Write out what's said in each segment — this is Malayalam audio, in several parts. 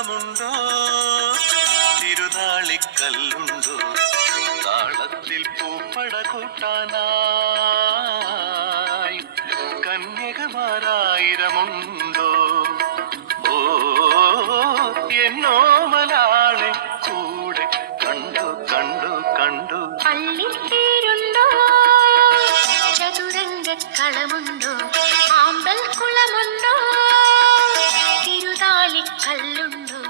കുളമുണ്ടോ തിരുതാളിക്കല്ലുണ്ടോ താളത്തിൽ പൂപ്പട കൂട്ടാനായി കന്യകമാരായിരമുണ്ടോ ഓ എന്നോ മലാളെ കൂടെ കണ്ടു കണ്ടു കണ്ടു പള്ളിത്തേരുണ്ടോ ചതുരംഗക്കളമുണ്ടോ ആമ്പൽ കുളമുണ്ടോ തിരുതാളിക്കല്ലുണ്ടോ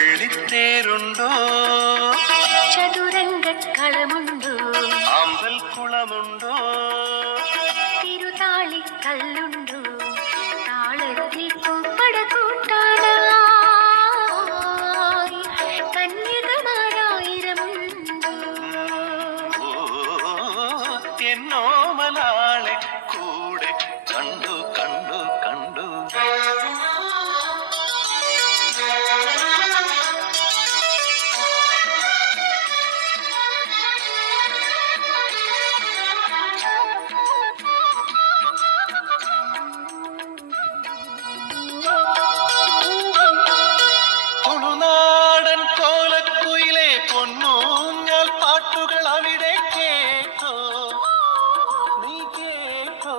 പള്ളിത്തേരുണ്ടോ ചതുരംഗക്കളമുണ്ടോ ആമ്പൽ കുളമുണ്ടോ തിരുതാളിക്കല്ലുണ്ടോ താളത്തിൽ പൂപ്പട കൂട്ടാനായി കന്യകമാരായിരമുണ്ടോ ഓ എന്നോ മലാളെ കൂടെ കണ്ടു കണ്ടു കണ്ടു തുളുനാടൻ കോലക്കുയിലെ പൊന്നൂഞ്ഞാൽ പാട്ടുകൾ അവിടെ കേട്ടോ നീ കേട്ടോ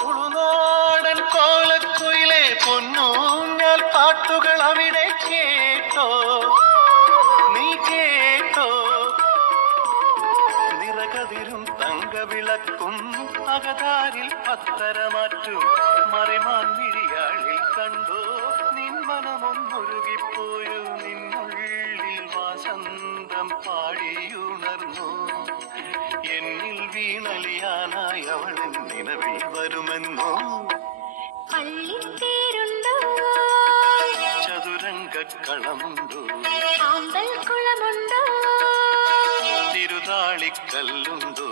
തുളുനാടൻ കോലക്കുയിലെ പൊന്നൂഞ്ഞാൽ പാട്ടുകൾ അവിടെ കേട്ടോ നീ കേട്ടോ നിറകതിരും തങ്കവിളക്കും അകതാരിൽ പത്തരമാറ്റും മറിമാൻ മിഴിയാളിൽ കണ്ടോ നിൻ മനമൊന്നൊരുകിപ്പോയോ നിന്നുള്ളിൽ വാസന്തം പാടിയുണർന്നു എന്നിൽ വീണലിയാനായി അവളൻ നിലവിൽ വരുമെന്നോ പള്ളിത്തേരുണ്ടോ ചതുരംഗക്കളമുണ്ടോ ആമ്പൽ കുളമുണ്ടോ തിരുതാളിക്കല്ലുണ്ടോ